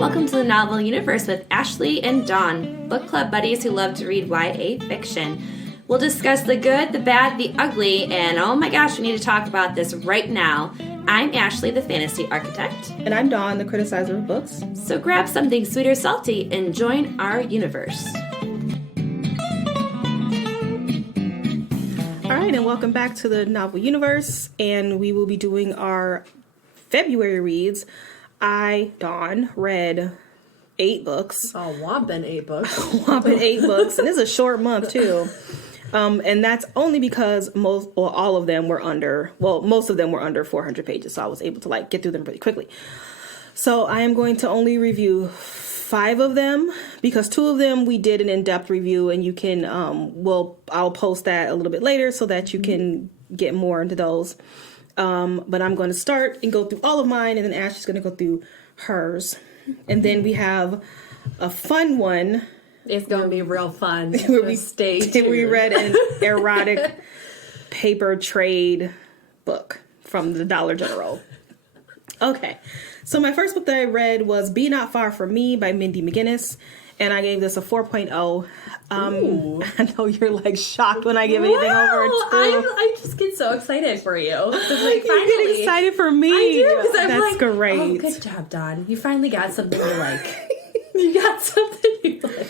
Welcome to the Novel Universe with Ashley and Dawn, book club buddies who love to read YA fiction. We'll discuss the good, the bad, the ugly, and oh my gosh, we need to talk about this right now. I'm Ashley, the fantasy architect. And I'm Dawn, the criticizer of books. So grab something sweet or salty and join our universe. All right, and welcome back to the Novel Universe, and we will be doing our February reads. I, Dawn, read 8 books. Oh, whopping 8 books. Whopping 8 books, and this is a short month too. And that's only because most of them were under 400 pages, so I was able to get through them really quickly. So I am going to only review 5 of them because 2 of them we did an in-depth review, and you can I'll post that a little bit later so that you can get more into those. But I'm going to start and go through all of mine, and then Ashley's going to go through hers. And then we have a fun one. It's going to be real fun. Stay tuned. We read an erotic paper trade book from the Dollar General. Okay. So my first book that I read was Be Not Far From Me by Mindy McGinnis, and I gave this a 4.0. I know you're shocked when I give anything over a 2. I just get so excited for you. Finally, you get excited for me. I do, because I'm That's great. Oh, good job, Dawn. You finally got something you like. You got something you like.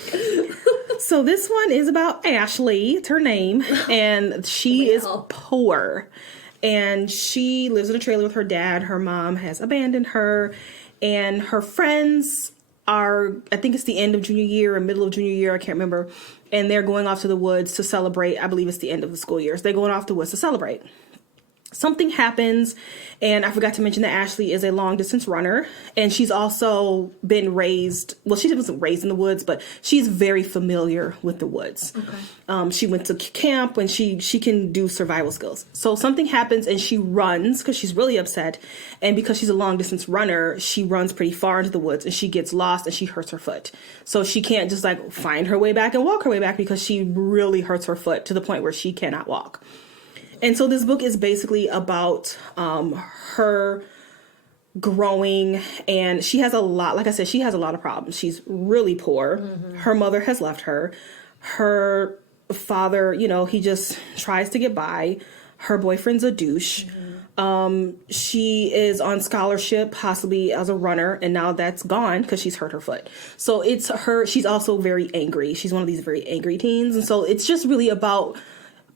So this one is about Ashley, it's her name, and she is poor. And she lives in a trailer with her dad. Her mom has abandoned her, and her friends are, I think it's the end of junior year or middle of junior year, I can't remember, and they're going off to the woods to celebrate. I believe it's the end of the school year. So they're going off to the woods to celebrate. Something happens, and I forgot to mention that Ashley is a long-distance runner, and she's also been raised, well, she wasn't raised in the woods, but she's very familiar with the woods. Okay. She went to camp, and she can do survival skills. So something happens, and she runs, because she's really upset, and because she's a long-distance runner, she runs pretty far into the woods, and she gets lost, and she hurts her foot. So she can't just, find her way back and walk her way back, because she really hurts her foot to the point where she cannot walk. And so this book is basically about her growing, and she has a lot, like I said, she has a lot of problems. She's really poor. Mm-hmm. Her mother has left her. Her father, he just tries to get by. Her boyfriend's a douche. Mm-hmm. She is on scholarship, possibly as a runner, and now that's gone because she's hurt her foot. So she's also very angry. She's one of these very angry teens. And so it's just really about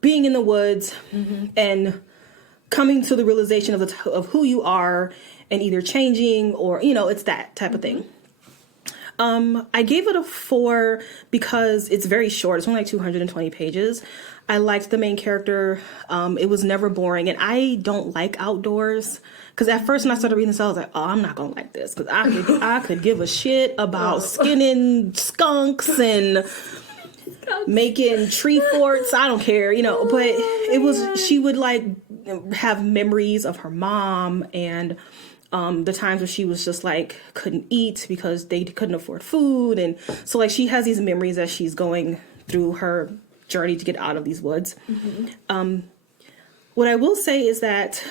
being in the woods and coming to the realization of who you are and either changing or, it's that type of thing. I gave it a 4 because it's very short. It's only 220 pages. I liked the main character. It was never boring. And I don't like outdoors. Because at first when I started reading this, I was like, oh, I'm not going to like this. Because I could give a shit about skinning skunks and making tree forts. I don't care, but she would have memories of her mom and the times where she was just couldn't eat because they couldn't afford food. And so she has these memories as she's going through her journey to get out of these woods. Mm-hmm. What I will say is that,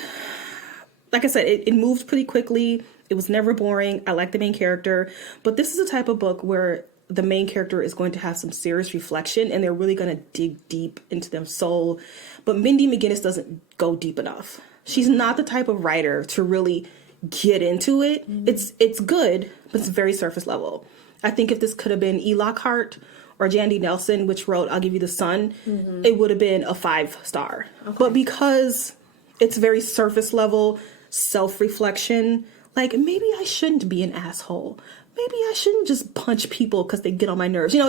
like I said, it moved pretty quickly. It was never boring. I like the main character, but this is a type of book where the main character is going to have some serious reflection, and they're really going to dig deep into their soul. But Mindy McGinnis doesn't go deep enough. She's not the type of writer to really get into it. Mm-hmm. It's good, but it's very surface level. I think if this could have been E. Lockhart or Jandy Nelson, which wrote I'll Give You the Sun, it would have been a 5-star. Okay. But because it's very surface level, self-reflection, maybe I shouldn't be an asshole. Maybe I shouldn't just punch people because they get on my nerves. Is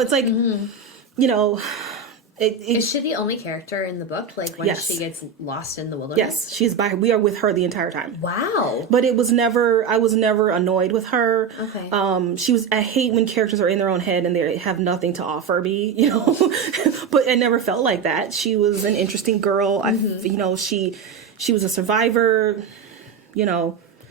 she the only character in the book? When she gets lost in the wilderness? Yes, we are with her the entire time. Wow. But I was never annoyed with her. Okay. I hate when characters are in their own head and they have nothing to offer me, but I never felt like that. She was an interesting girl. She was a survivor,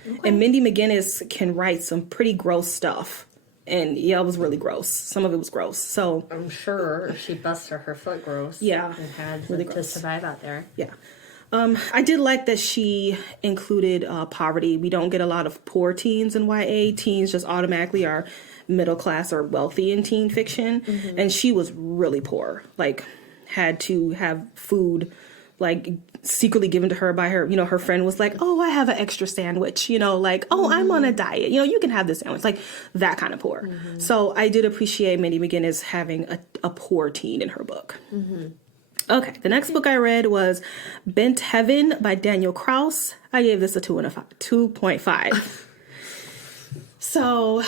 Okay. And Mindy McGinnis can write some pretty gross stuff. And it was really gross. Some of it was gross. So I'm sure she busted her foot gross. Yeah. And had really to survive out there. Yeah. I did like that she included poverty. We don't get a lot of poor teens in YA. Teens just automatically are middle class or wealthy in teen fiction. Mm-hmm. And she was really poor, like had to have food like secretly given to her by her, her friend was like, oh, I have an extra sandwich, like, oh, I'm on a diet, you can have this sandwich, like that kind of poor. Mm-hmm. So I did appreciate Mindy McGinnis having a poor teen in her book. Mm-hmm. Okay, the next book I read was Bent Heaven by Daniel Kraus. I gave this a 2.5. So,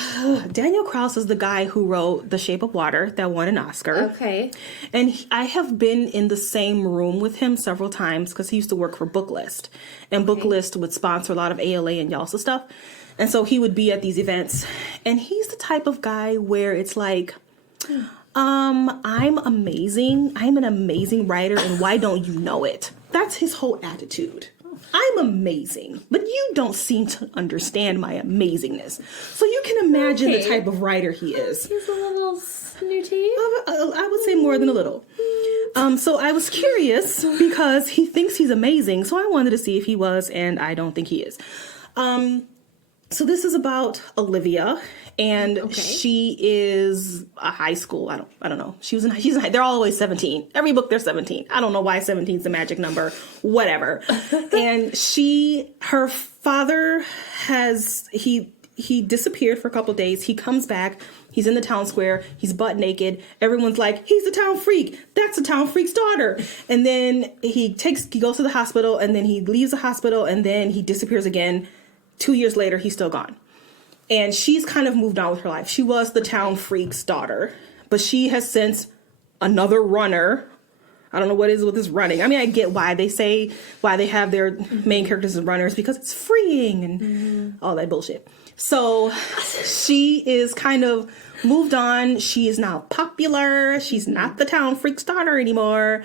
Daniel Kraus is the guy who wrote The Shape of Water that won an Oscar. Okay. And I have been in the same room with him several times because he used to work for Booklist. And Booklist would sponsor a lot of ALA and YALSA stuff. And so he would be at these events. And he's the type of guy where it's like, I'm amazing. I'm an amazing writer, and why don't you know it? That's his whole attitude. I'm amazing, but you don't seem to understand my amazingness. So you can imagine the type of writer he is. He's a little snooty. I would say more than a little. So I was curious because he thinks he's amazing, so I wanted to see if he was, and I don't think he is. So this is about Olivia, and she is a high school. I don't know. She's they're always 17. Every book they're 17. I don't know why 17 is the magic number. Whatever. And her father he disappeared for a couple days. He comes back. He's in the town square. He's butt naked. Everyone's like, he's a town freak. That's a town freak's daughter. And then he goes to the hospital, and then he leaves the hospital, and then he disappears again. 2 years later, he's still gone. And she's kind of moved on with her life. She was the town freak's daughter, but she has since another runner. I don't know what it is with this running. I mean, I get why they have their main characters as runners, because it's freeing and all that bullshit. So she is kind of moved on. She is now popular. She's not the town freak's daughter anymore.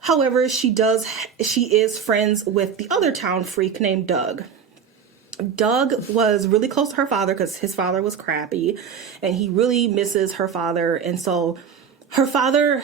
However, she is friends with the other town freak named Doug. Doug was really close to her father because his father was crappy, and he really misses her father. And so her father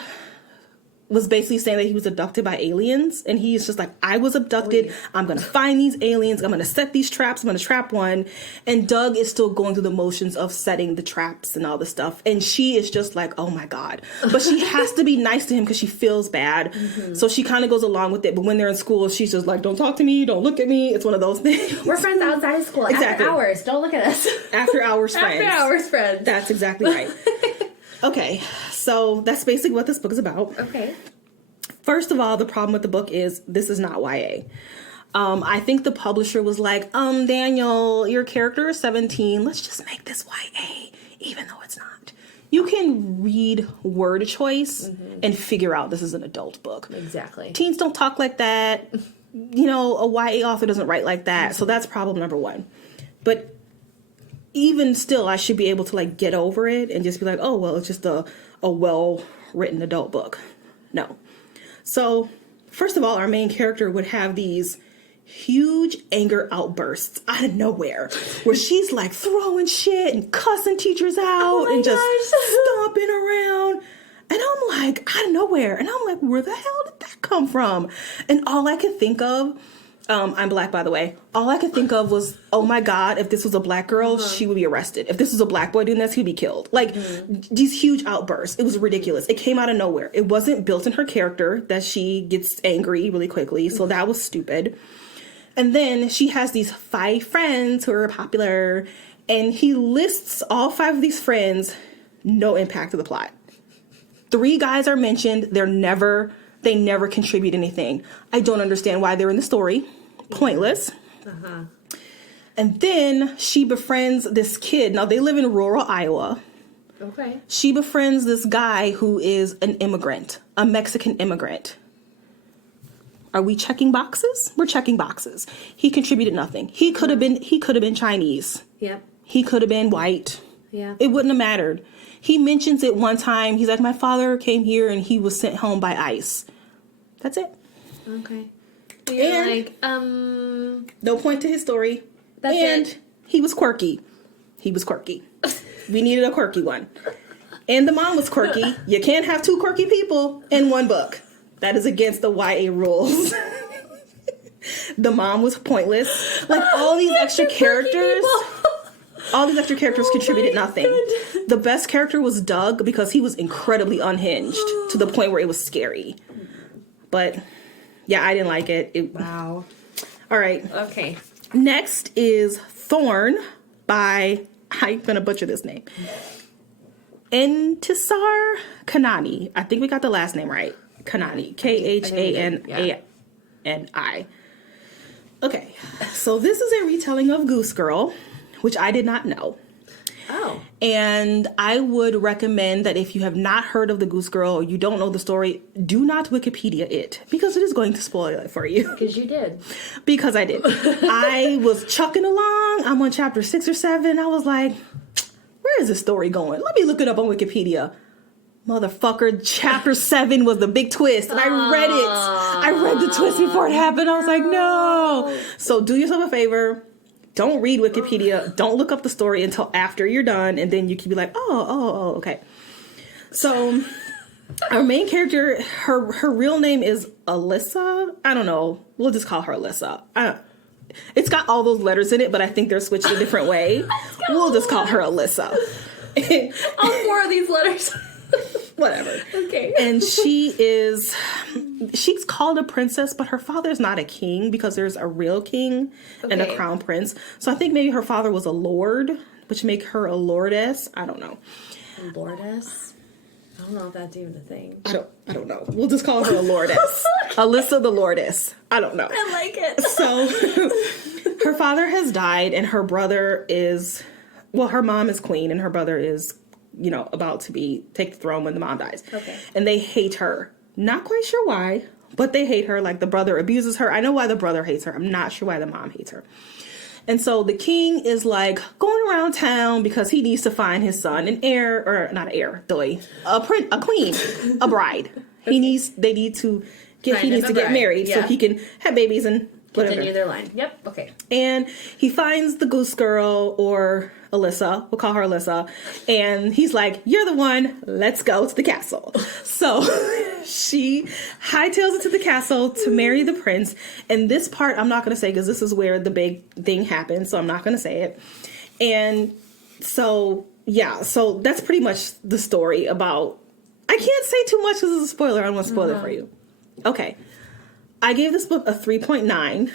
was basically saying that he was abducted by aliens, and he's just like, I was abducted. I'm going to find these aliens. I'm going to set these traps. I'm going to trap one. And Doug is still going through the motions of setting the traps and all this stuff. And she is just like, oh my God. But she has to be nice to him because she feels bad. Mm-hmm. So she kind of goes along with it. But when they're in school, she's just like, don't talk to me. Don't look at me. It's one of those things. We're friends outside of school. Exactly. After hours. Don't look at us. After hours friends. After hours friends. That's exactly right. Okay. So that's basically what this book is about. Okay. First of all, the problem with the book is this is not YA. I think the publisher was like, Daniel, your character is 17. Let's just make this YA, even though it's not. You can read word choice and figure out this is an adult book. Exactly. Teens don't talk like that. A YA author doesn't write like that. So that's problem number one. But even still, I should be able to get over it and just be like, oh, well, it's just a well-written adult book. No. So, first of all, our main character would have these huge anger outbursts out of nowhere, where she's throwing shit and cussing teachers out and just stomping around. And I'm like, out of nowhere. And I'm like, where the hell did that come from? And all I could think of, I'm black, by the way. All I could think of was, oh my God, if this was a black girl, she would be arrested. If this was a black boy doing this, he'd be killed. These huge outbursts. It was ridiculous. It came out of nowhere. It wasn't built in her character that she gets angry really quickly. So that was stupid. And then she has these 5 friends who are popular, and he lists all 5 of these friends, no impact to the plot. 3 guys are mentioned. They never contribute anything. I don't understand why they're in the story. Pointless. Uh-huh. And then she befriends this kid. Now, they live in rural Iowa. Okay. She befriends this guy who is an immigrant, a Mexican immigrant. Are we checking boxes? We're checking boxes. He contributed nothing. He could have been Chinese. Yep. He could have been white. Yeah. It wouldn't have mattered. He mentions it one time. He's like, my father came here and he was sent home by ICE. That's it. Okay. You're no point to his story. That's it. He was quirky. He was quirky. We needed a quirky one. And the mom was quirky. You can't have 2 quirky people in one book. That is against the YA rules. The mom was pointless. Like, all these extra characters... All these extra characters contributed nothing. The best character was Doug because he was incredibly unhinged to the point where it was scary. But, yeah, I didn't like it. Wow. All right. Okay. Next is Thorn by... I'm going to butcher this name. Intisar Khanani. I think we got the last name right. Khanani. Khanani. Okay. So this is a retelling of Goose Girl, which I did not know. Oh. And I would recommend that if you have not heard of the Goose Girl or you don't know the story, do not Wikipedia it, because it is going to spoil it for you. Because you did. Because I did. I was chucking along. I'm on chapter 6 or 7. I was like, where is this story going? Let me look it up on Wikipedia. Motherfucker, chapter 7 was the big twist. And I read it. I read the twist before it happened. I was like, no. So do yourself a favor. Don't read Wikipedia. Don't look up the story until after you're done. And then you can be like, oh, okay. So our main character, her real name is Alyssa. I don't know. We'll just call her Alyssa. It's got all those letters in it, but I think they're switched a different way. We'll just call her Alyssa. All 4 of these letters. Whatever. Okay. And she's called a princess, but her father's not a king because there's a real king and a crown prince. So I think maybe her father was a lord, which make her a lordess. I don't know. A lordess? I don't know if that's even a thing. I don't know. We'll just call her a lordess. Alyssa the lordess. I don't know. I like it. So her father has died and her brother is, well, her mom is queen and her brother is, about to take the throne when the mom dies. Okay. And they hate her. Not quite sure why, but they hate her. Like, the brother abuses her. I know why the brother hates her. I'm not sure why the mom hates her. And so the king is like going around town because he needs to find his son an heir, or not an heir, a queen, a bride. They need to get married so he can have babies and whatever. Continue their line. Yep. Okay. And he finds the Goose Girl, or Alyssa. We'll call her Alyssa. And he's like, you're the one. Let's go to the castle. So she hightails it to the castle to marry the prince. And this part I'm not going to say because this is where the big thing happens. So I'm not going to say it. And so, yeah. So that's pretty much the story about... I can't say too much because it's a spoiler. I don't want to spoil it for you. Okay. I gave this book a 3.9.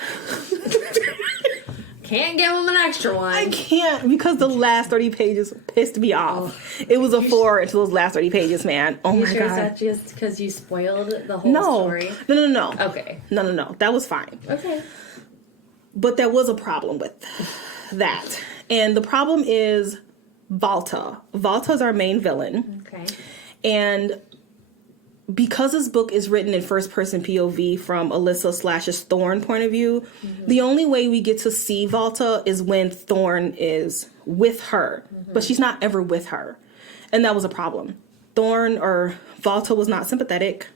Can't give him an extra one. I can't because the last 30 pages pissed me off. It was a 4 until those last 30 pages, man. Oh my God. Is that just because you spoiled the whole story? No. Okay. No. That was fine. Okay. But there was a problem with that. And the problem is Valta. Valta is our main villain. Okay. And because this book is written in first-person POV from Alyssa / Thorn point of view, the only way we get to see Valta is when Thorn is with her. But she's not ever with her. And that was a problem. Thorn or Valta was not sympathetic.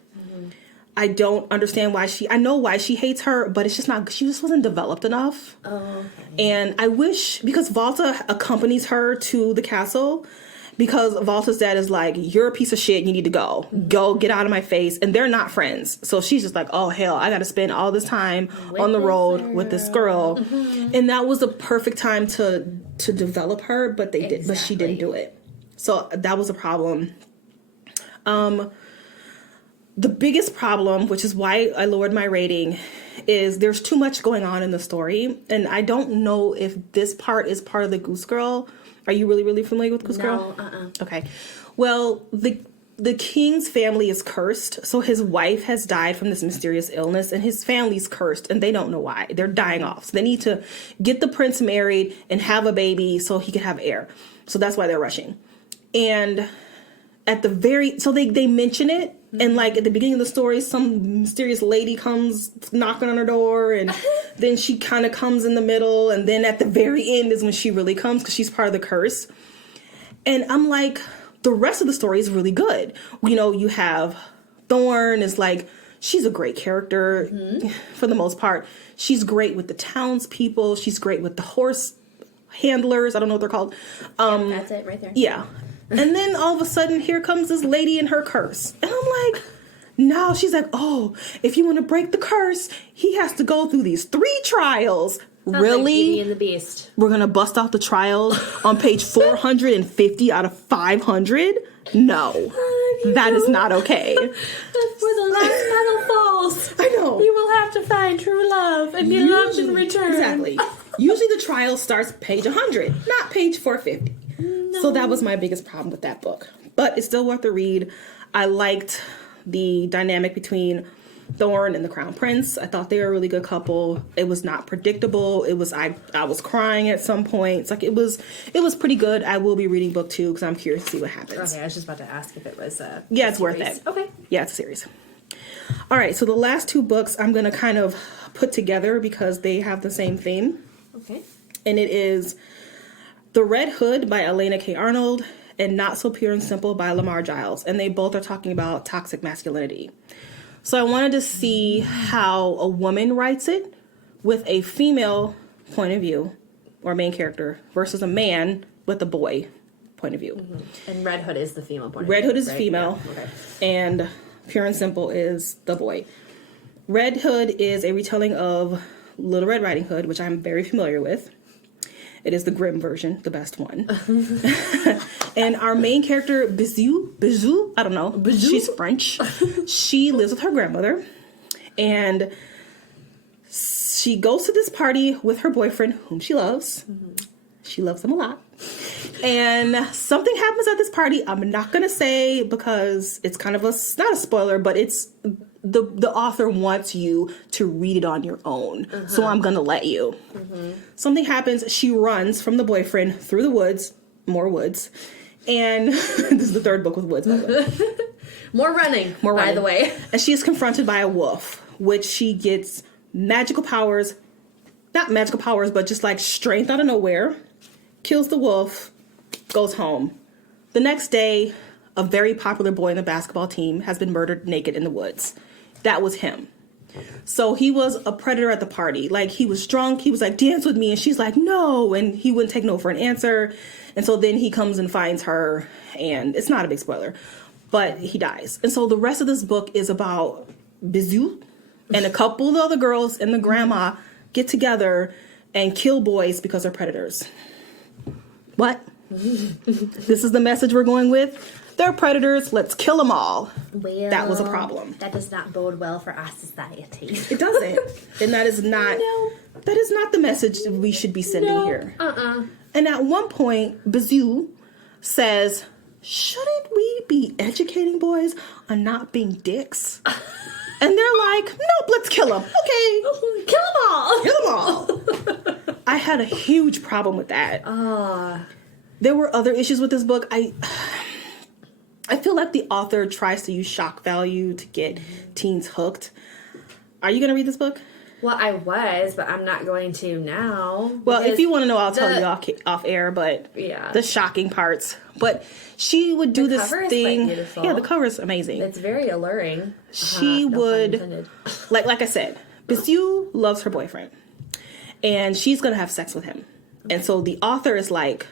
I don't understand why I know why she hates her, but it's just not, she just wasn't developed enough. Oh, okay. And I wish, because Valta accompanies her to the castle, because Valta's dad is like, you're a piece of shit, you need to go. Go, get out of my face. And they're not friends. So she's just like, oh, hell, I got to spend all this time on the road with this girl. And that was a perfect time to develop her, but but she didn't do it. So that was a problem. The biggest problem, which is why I lowered my rating, is there's too much going on in the story. And I don't know if this part is part of the Goose Girl. Are you really, really familiar with Goose Girl? No, Okay. Well, the king's family is cursed. So his wife has died from this mysterious illness, and his family's cursed, and they don't know why. They're dying off. So they need to get the prince married and have a baby so he can have heir. So that's why they're rushing. And at the so they mention it, and like at the beginning of the story, some mysterious lady comes knocking on her door, and then she kind of comes in the middle, and then at the very end is when she really comes because she's part of the curse. And I'm like, the rest of the story is really good. You have Thorn is like, she's a great character for the most part. She's great with the townspeople. She's great with the horse handlers. I don't know what they're called. That's it right there. Yeah. And then all of a sudden, here comes this lady and her curse. And I'm like, Now she's like, oh, if you want to break the curse, he has to go through these 3 trials. Sounds really? Like Beauty and the Beast. We're going to bust out the trials on page 450 out of 500? No. That is not okay. That's where the last petal falls. I know. You will have to find true love and be loved in return. Exactly. Usually the trial starts page 100, not page 450. No. So that was my biggest problem with that book. But it's still worth the read. I liked the dynamic between Thorn and the Crown Prince. I thought they were a really good couple. It was not predictable. It was I was crying at some points. Like it was pretty good. I will be reading book 2 because I'm curious to see what happens. Okay, I was just about to ask if it was yeah, it's worth it. Okay. Yeah, it's a series. All right, so the last 2 books I'm going to kind of put together because they have the same theme. Okay. And it is The Red Hood by Elena K. Arnold and Not So Pure and Simple by Lamar Giles. And they both are talking about toxic masculinity. So I wanted to see how a woman writes it with a female point of view or main character versus a man with a boy point of view. Mm-hmm. And Red Hood is the female point of view. Red Hood is right? female, Yeah. Okay. and Pure and Simple is the boy. Red Hood is a retelling of Little Red Riding Hood, which I'm very familiar with. It is the grim version, the best one. And our main character, Bijou, I don't know. Bijou? She's French. She lives with her grandmother. And she goes to this party with her boyfriend, whom she loves. Mm-hmm. She loves him a lot. And something happens at this party. I'm not going to say because it's kind of not a spoiler, but it's the author wants you to read it on your own. Uh-huh. So I'm going to let you. Mm-hmm. Something happens. She runs from the boyfriend through the woods, more woods. And this is the 3rd book with woods, by the way. More running, by the way. And she is confronted by a wolf, which she gets magical powers. Not magical powers, but just like strength out of nowhere. Kills the wolf, goes home. The next day, a very popular boy in the basketball team has been murdered naked in the woods. That was him. So he was a predator at the party. Like, he was drunk. He was like, dance with me. And she's like, no. And he wouldn't take no for an answer. And so then he comes and finds her. And it's not a big spoiler. But he dies. And so the rest of this book is about Bijou and a couple of the other girls and the grandma get together and kill boys because they're predators. What? This is the message we're going with? They're predators. Let's kill them all. Well, that was a problem. That does not bode well for our society. It doesn't. And that is not that is not the message we should be sending here. And at one point, Bijou says, shouldn't we be educating boys on not being dicks? And they're like, nope, let's kill them. Okay. Kill them all. Kill them all. I had a huge problem with that. There were other issues with this book. I feel like the author tries to use shock value to get teens hooked. Are you going to read this book? Well, I was, but I'm not going to now. Well, if you want to know, I'll tell you off air, but yeah, the shocking parts. But she would do this thing. Beautiful. Yeah, the cover is amazing. It's very alluring. She would, like I said, Bijou loves her boyfriend. And she's going to have sex with him. And so the author is like,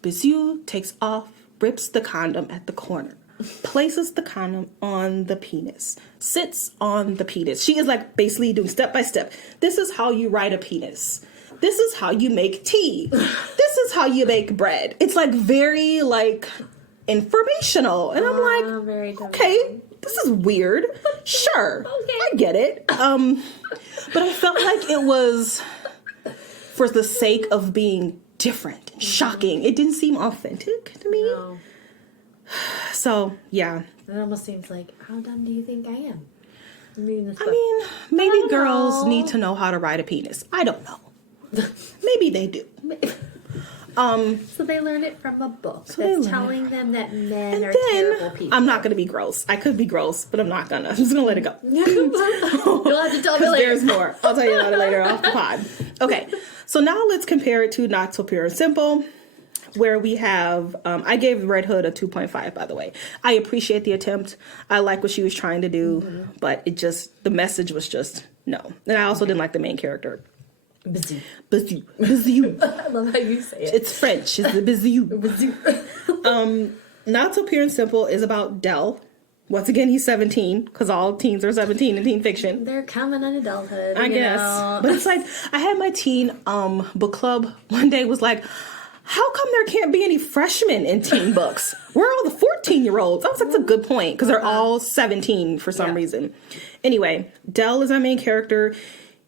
Bijou takes off, rips the condom at the corner, places the condom on the penis, sits on the penis. She is like basically doing step by step. This is how you write a penis. This is how you make tea. This is how you make bread. It's like very like informational. And I'm like, okay, this is weird. Sure, I get it. But I felt like it was for the sake of being different and shocking. It didn't seem authentic to me. No. So, yeah. It almost seems like, how dumb do you think I am? I'm reading this book. I mean, maybe girls need to know how to ride a penis. I don't know. Maybe they do. So they learn it from a book that's telling them that men are terrible people. I'm not going to be gross. I could be gross, but I'm not going to. I'm just going to let it go. You'll have to tell me later. There's more. I'll tell you about it later off the pod. Okay, so now let's compare it to Not So Pure and Simple, where we have, I gave Red Hood a 2.5, by the way. I appreciate the attempt. I like what she was trying to do, but it just, the message was just, no. And I also didn't like the main character. Bijou. I love how you say it. It's French. It's the Bijou. Not So Pure and Simple is about Dell, Once again, he's 17, because all teens are 17 in teen fiction. They're coming on adulthood, I guess. But it's like, I had my teen book club one day was like, how come there can't be any freshmen in teen books? Where are all the 14-year-olds? I was like, that's a good point, because they're all 17 for some reason. Anyway, Del is our main character.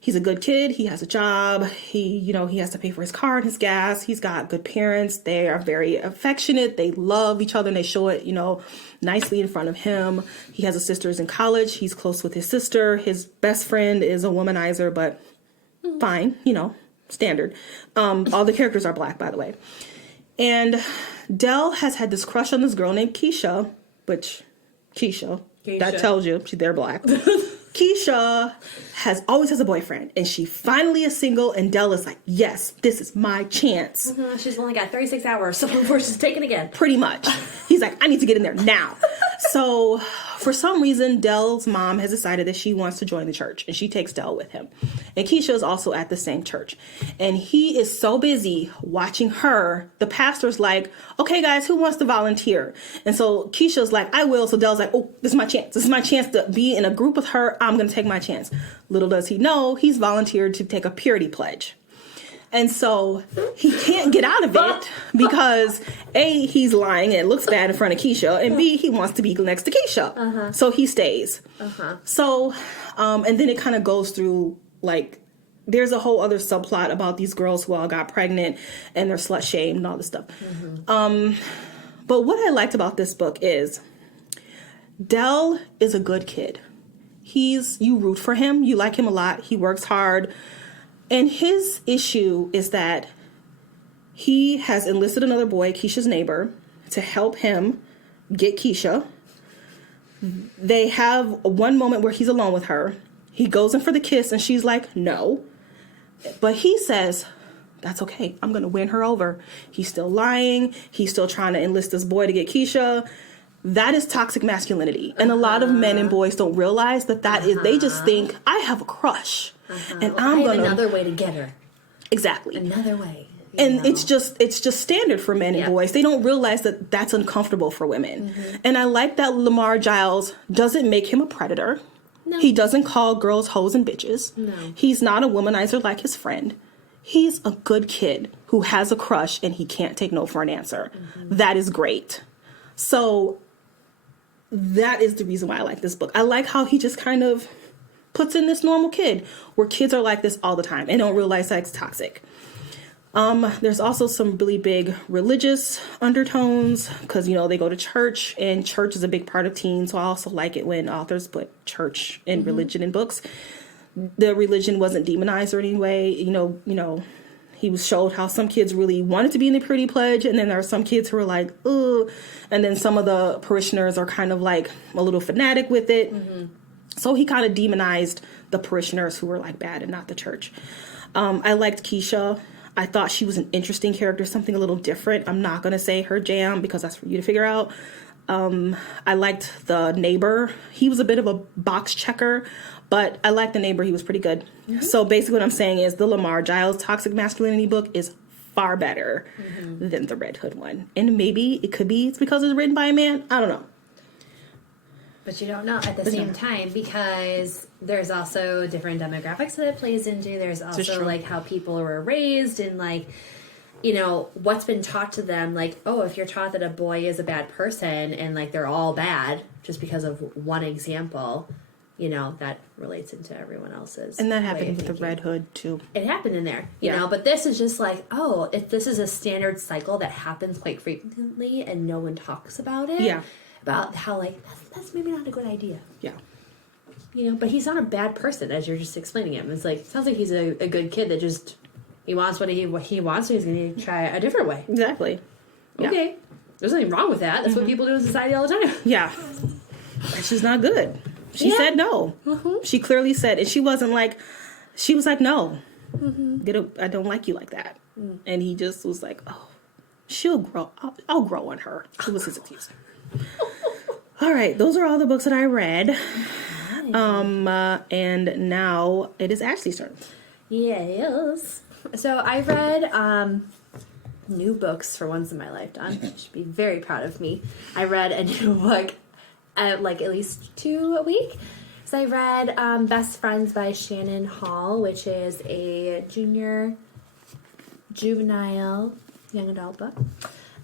He's a good kid. He has a job. He has to pay for his car and his gas. He's got good parents. They are very affectionate. They love each other, and they show it, nicely in front of him. He has a sister who's in college. He's close with his sister. His best friend is a womanizer, but fine, standard. All the characters are black, by the way. And Del has had this crush on this girl named Keisha, that tells you they're black. Keisha always has a boyfriend, and she finally is single, and Del is like, yes, this is my chance. She's only got 36 hours, so before she's taken again. Pretty much. He's like, I need to get in there now. So for some reason, Del's mom has decided that she wants to join the church, and she takes Del with him. And Keisha is also at the same church. And he is so busy watching her, the pastor's like, okay, guys, who wants to volunteer? And so Keisha's like, I will. So Del's like, oh, this is my chance. This is my chance to be in a group with her. I'm going to take my chance. Little does he know, he's volunteered to take a purity pledge. And so he can't get out of it because A, he's lying and it looks bad in front of Keisha, and B, he wants to be next to Keisha. So he stays. So, and then it kind of goes through, like, there's a whole other subplot about these girls who all got pregnant and they're slut shamed and all this stuff. But what I liked about this book is Del is a good kid. You root for him. You like him a lot. He works hard. And his issue is that he has enlisted another boy, Keisha's neighbor, to help him get Keisha. They have one moment where he's alone with her. He goes in for the kiss, and she's like, no. But he says, that's okay. I'm going to win her over. He's still lying. He's still trying to enlist this boy to get Keisha. That is toxic masculinity. And a lot of men and boys don't realize that is, they just think, I have a crush. And I'm going to... another way to get her. Exactly. Another way. And it's just standard for men and boys. They don't realize that that's uncomfortable for women. And I like that Lamar Giles doesn't make him a predator. No. He doesn't call girls hoes and bitches. No. He's not a womanizer like his friend. He's a good kid who has a crush and he can't take no for an answer. That is great. So that is the reason why I like this book. I like how he just kind of puts in this normal kid, where kids are like this all the time and don't realize that it's toxic. There's also some really big religious undertones because, they go to church, and church is a big part of teens. So I also like it when authors put church and religion in books. The religion wasn't demonized or any way. He showed how some kids really wanted to be in the purity pledge, and then there are some kids who are like, ugh. And then some of the parishioners are kind of like a little fanatic with it. So he kind of demonized the parishioners who were like bad and not the church. I liked Keisha. I thought she was an interesting character, something a little different. I'm not going to say her jam because that's for you to figure out. I liked the neighbor. He was a bit of a box checker, but I liked the neighbor. He was pretty good. So basically what I'm saying is the Lamar Giles Toxic Masculinity book is far better than the Red Hood one. And maybe it could be it's because it's written by a man. I don't know. But you don't know at the same time, because there's also different demographics that it plays into. There's also like how people were raised and like, what's been taught to them. Like, oh, if you're taught that a boy is a bad person and like they're all bad just because of one example, that relates into everyone else's. And that happened with the Red Hood too. It happened in there, you know, but this is just like, oh, this is a standard cycle that happens quite frequently and no one talks about it. Yeah. About how, like, that's maybe not a good idea. Yeah. But he's not a bad person, as you're just explaining him. It's like, sounds like he's a good kid that just, he wants what he wants, so he's going to try a different way. Exactly. Okay. Yeah. There's nothing wrong with that. That's what people do in society all the time. Yeah. That's just not good. She said no. She clearly said, and she wasn't like, she was like, no. I don't like you like that. And he just was like, oh, she'll grow. I'll grow on her. It was his excuse. All right, those are all the books that I read. And now it is Ashley's turn. Yes. So I read new books for once in my life, Don. You should be very proud of me. I read a new book like at least 2 a week. So I read Best Friends by Shannon Hall, which is a juvenile young adult book.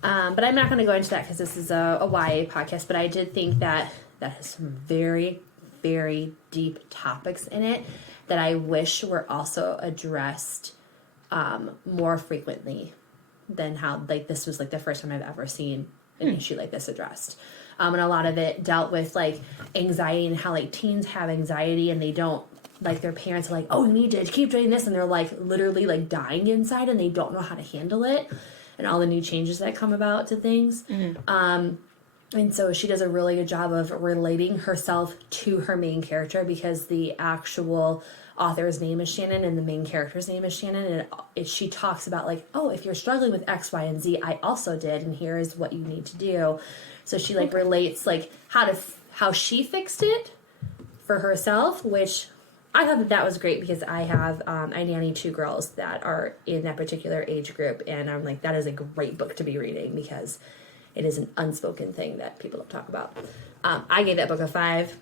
But I'm not going to go into that because this is a YA podcast, but I did think that has some very, very deep topics in it that I wish were also addressed more frequently than how, like, this was, like, the first time I've ever seen an issue like this addressed. And a lot of it dealt with, like, anxiety and how, like, teens have anxiety and they don't, like, their parents are like, oh, you need to keep doing this, and they're, like, literally, like, dying inside and they don't know how to handle it, and all the new changes that come about to things. And so she does a really good job of relating herself to her main character, because the actual author's name is Shannon and the main character's name is Shannon, and she talks about, like, oh, if you're struggling with X, Y, and Z, I also did, and here is what you need to do. So she, like, relates, like, how she fixed it for herself, which I thought that was great, because I nanny 2 girls that are in that particular age group, and I'm like, that is a great book to be reading, because it is an unspoken thing that people don't talk about. I gave that book a 5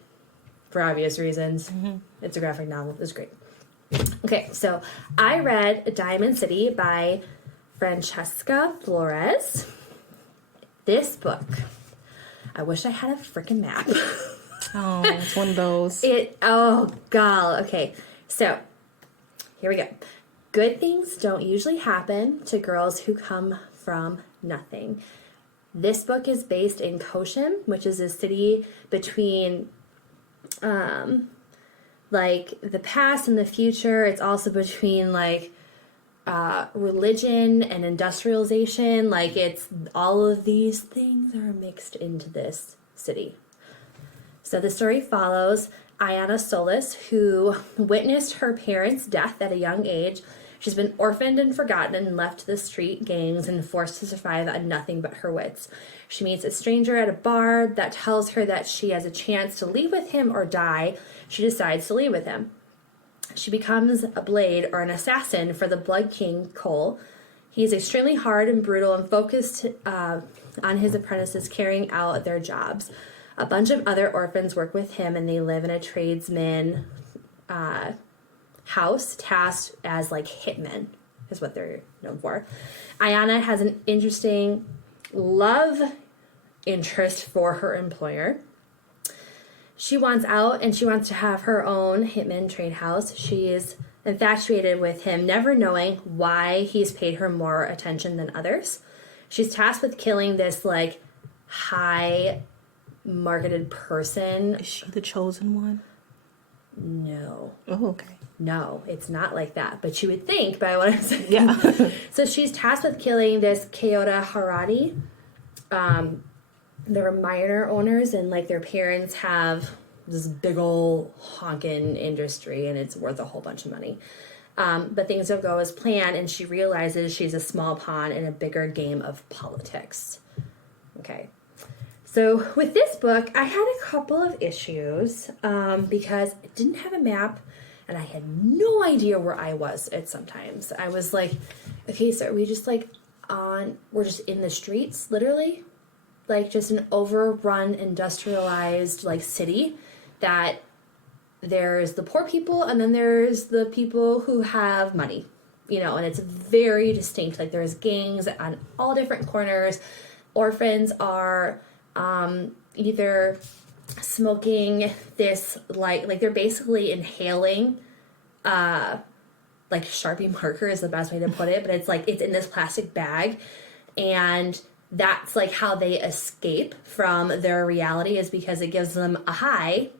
for obvious reasons. It's a graphic novel. It was great. Okay, so I read Diamond City by Francesca Flores. This book, I wish I had a freaking map. Oh, it's one of those. Oh, God. Okay, so here we go. Good things don't usually happen to girls who come from nothing. This book is based in Cochem, which is a city between, like, the past and the future. It's also between, like, religion and industrialization. Like, it's all of these things are mixed into this city. So the story follows Ayana Solis, who witnessed her parents' death at a young age. She's been orphaned and forgotten and left to the street gangs and forced to survive on nothing but her wits. She meets a stranger at a bar that tells her that she has a chance to leave with him or die. She decides to leave with him. She becomes a blade or an assassin for the Blood King, Cole. He is extremely hard and brutal and focused on his apprentices carrying out their jobs. A bunch of other orphans work with him, and they live in a tradesman house tasked as, like, hitmen is what they're known for. Ayana has an interesting love interest for her employer. She wants out, and she wants to have her own hitman trade house. She is infatuated with him, never knowing why he's paid her more attention than others. She's tasked with killing this, like, high marketed person. Is she the chosen one? No. Oh, okay. No, it's not like that. But you would think by what I'm saying. Yeah. So she's tasked with killing this Kyoto Haradi. They're minor owners, and, like, their parents have this big old honkin' industry, and it's worth a whole bunch of money. But things don't go as planned, and she realizes she's a small pawn in a bigger game of politics. Okay. So with this book, I had a couple of issues because it didn't have a map, and I had no idea where I was at sometimes. I was like, okay, so are we just, like, we're just in the streets, literally? Like, just an overrun, industrialized, like, city that there's the poor people, and then there's the people who have money, you know, and it's very distinct. Like, there's gangs on all different corners. Orphans are either smoking this, like they're basically inhaling, like, Sharpie marker is the best way to put it, but it's like, it's in this plastic bag, and that's, like, how they escape from their reality, is because it gives them a high.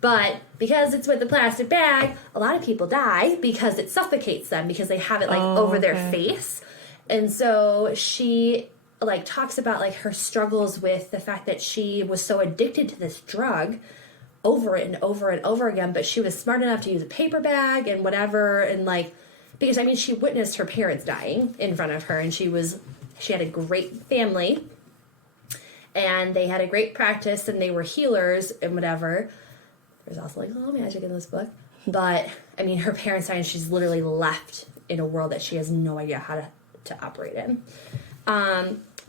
But because it's with the plastic bag, a lot of people die because it suffocates them, because they have it, like, over their face. And so she, like, talks about, like, her struggles with the fact that she was so addicted to this drug over and over and over again, but she was smart enough to use a paper bag and whatever, and, like, because, I mean, she witnessed her parents dying in front of her, and she had a great family, and they had a great practice, and they were healers and whatever. There's also, like, a little magic in this book. But, I mean, her parents died, and she's literally left in a world that she has no idea how to operate in.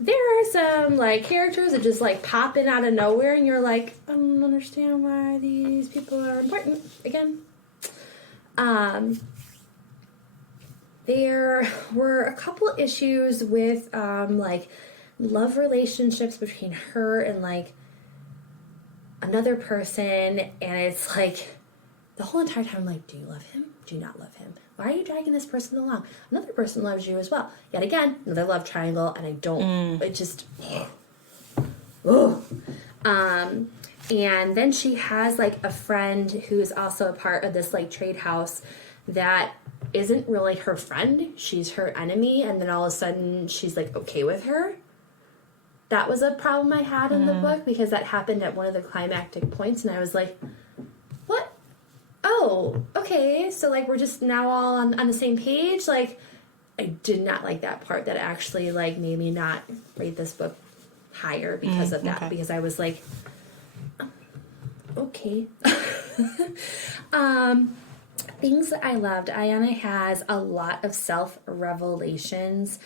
there are some, like, characters that just, like, pop in out of nowhere, and you're like, I don't understand why these people are important. Again. There were a couple issues with, like, love relationships between her and, like, another person, and it's, like, the whole entire time I'm like, do you love him? Do you not love him? Why are you dragging this person along? Another person loves you as well. Yet again, another love triangle, and I don't, it just, ugh. And then she has, like, a friend who is also a part of this, like, trade house that isn't really her friend. She's her enemy, and then all of a sudden she's, like, okay with her. That was a problem I had in the book, because that happened at one of the climactic points, and I was like, what? Oh, okay, so, like, we're just now all on the same page? Like, I did not like that part. That actually, like, made me not rate this book higher because of that. Okay. Because I was like, okay. Things that I loved. Ayanna has a lot of self-revelations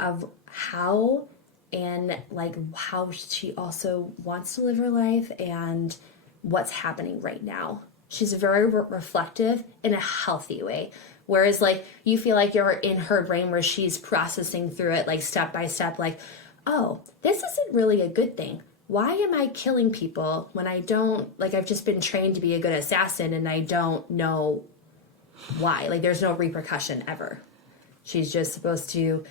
of how and, like, how she also wants to live her life and what's happening right now. She's very reflective in a healthy way. Whereas, like, you feel like you're in her brain where she's processing through it, like, step by step, like, oh, this isn't really a good thing. Why am I killing people when I don't, like, I've just been trained to be a good assassin and I don't know why? Like, there's no repercussion ever. She's just supposed to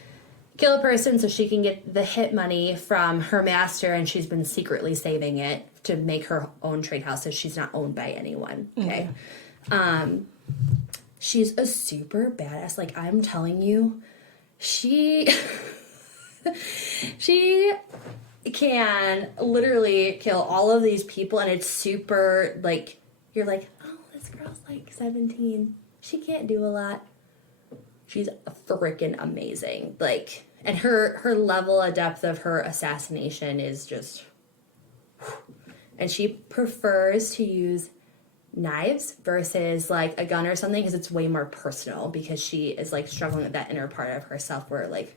kill a person so she can get the hit money from her master, and she's been secretly saving it to make her own trade house so she's not owned by anyone. Okay. She's a super badass. Like, I'm telling you, she can literally kill all of these people, and it's super, like, you're like, oh, this girl's like 17. She can't do a lot. She's freaking amazing. Like, and her level of depth of her assassination is just, and she prefers to use knives versus, like, a gun or something, because it's way more personal, because she is, like, struggling with that inner part of herself where, like,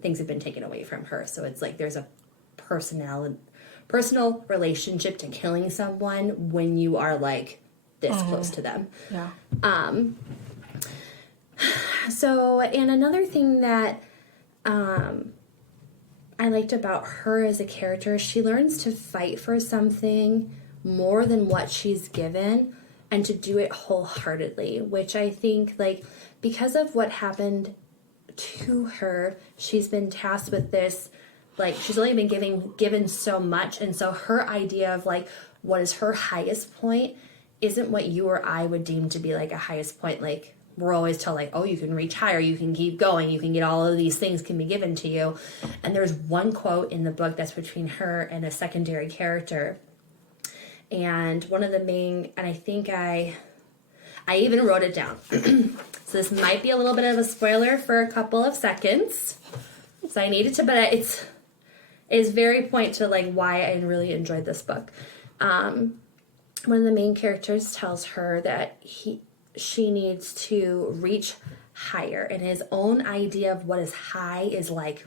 things have been taken away from her. So it's like there's a personal relationship to killing someone when you are, like, this close to them. Yeah. So, and another thing that I liked about her as a character, she learns to fight for something more than what she's given, and to do it wholeheartedly, which I think, like, because of what happened to her, she's been tasked with this, like, she's only been given so much, and so her idea of, like, what is her highest point isn't what you or I would deem to be, like, a highest point. Like, we're always told, like, oh, you can reach higher, you can keep going, you can get all of these things can be given to you. And there's one quote in the book that's between her and a secondary character, and one of the main, and I think I even wrote it down. So this might be a little bit of a spoiler for a couple of seconds, so I needed to, but it's very point to, like, why I really enjoyed this book. One of the main characters tells her that she needs to reach higher, and his own idea of what is high is like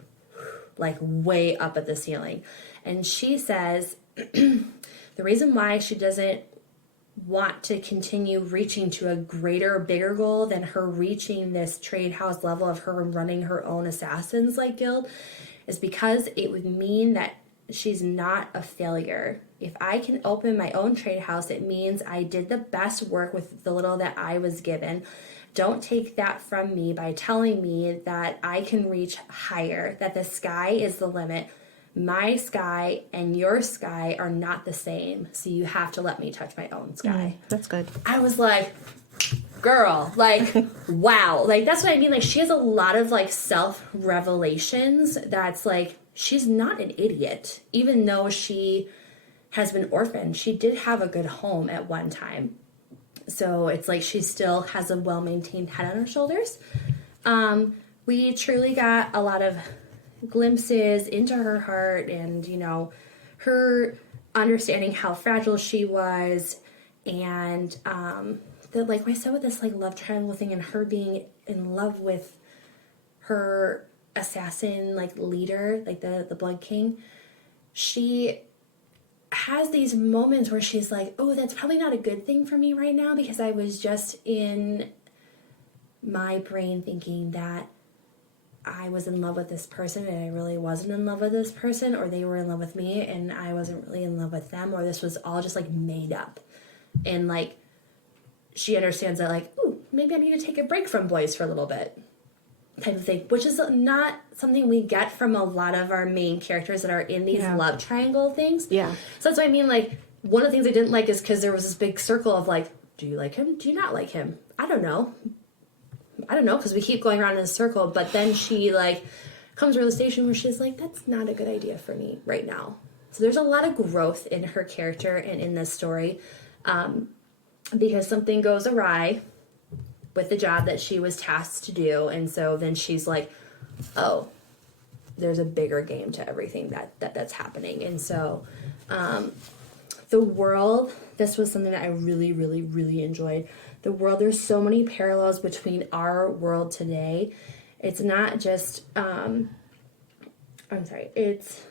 way up at the ceiling. And she says the reason why she doesn't want to continue reaching to a greater, bigger goal than her reaching this trade house level of her running her own assassins, like, guild, is because it would mean that she's not a failure. If I can open my own trade house, it means I did the best work with the little that I was given. Don't take that from me by telling me that I can reach higher, that the sky is the limit. My sky and your sky are not the same, so you have to let me touch my own sky. That's good. I was like, girl, like, wow. Like, that's what I mean. Like, she has a lot of, like, self-revelations that's, like, she's not an idiot. Even though she has been orphaned, she did have a good home at one time. So it's like she still has a well-maintained head on her shoulders. We truly got a lot of glimpses into her heart and, you know, her understanding how fragile she was, and that, like I said, with this, like, love triangle thing and her being in love with her assassin, like, leader, like the Blood King, she has these moments where she's like, oh, that's probably not a good thing for me right now, because I was just in my brain thinking that I was in love with this person and I really wasn't in love with this person, or they were in love with me and I wasn't really in love with them, or this was all just, like, made up. And, like, she understands that, like, ooh, maybe I need to take a break from boys for a little bit, type of thing, which is not something we get from a lot of our main characters that are in these love triangle things. Yeah. So that's what I mean, like, one of the things I didn't like is because there was this big circle of, like, do you like him? Do you not like him? I don't know, because we keep going around in a circle, but then she, like, comes to a realization where she's like, that's not a good idea for me right now. So there's a lot of growth in her character and in this story, because something goes awry with the job that she was tasked to do, and so then she's like, oh, there's a bigger game to everything that's happening. And so the world, this was something that I really, really, really enjoyed. The world, there's so many parallels between our world today. It's not just, it's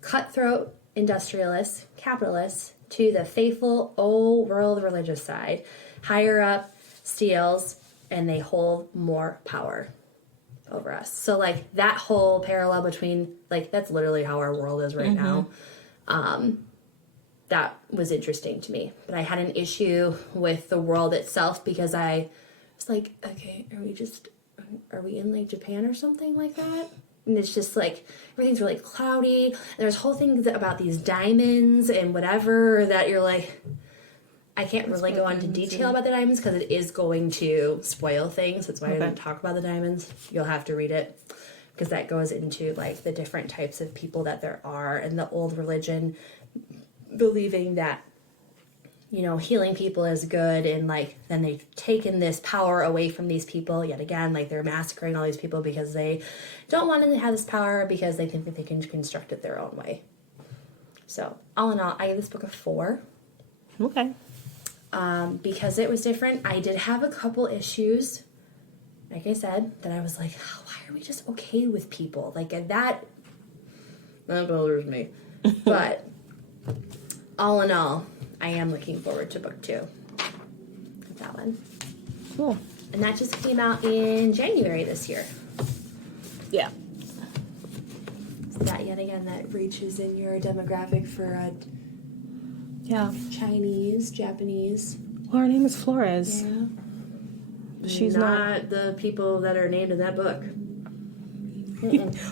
cutthroat industrialists, capitalists, to the faithful old world religious side. Higher up steals, and they hold more power over us. So, like, that whole parallel between, like, that's literally how our world is right now. That was interesting to me. But I had an issue with the world itself because I was like, okay, are we in, like, Japan or something like that? And it's just, like, everything's really cloudy. And there's whole things about these diamonds and whatever that you're like, I can't really go into detail about the diamonds because it is going to spoil things. That's why I don't talk about the diamonds. You'll have to read it because that goes into, like, the different types of people that there are, and the old religion believing that, you know, healing people is good, and, like, then they've taken this power away from these people yet again. Like, they're massacring all these people because they don't want to have this power because they think that they can construct it their own way. So, all in all, I gave this book a 4. Okay. Because it was different. I did have a couple issues, like I said, that I was like, oh, why are we just okay with people? Like, that bothers me. But all in all, I am looking forward to book 2 of that one. Cool. And that just came out in January this year. Yeah. So that, yet again, that reaches in your demographic for Chinese, Japanase. Well, her name is Flores. Yeah. She's not the people that are named in that book.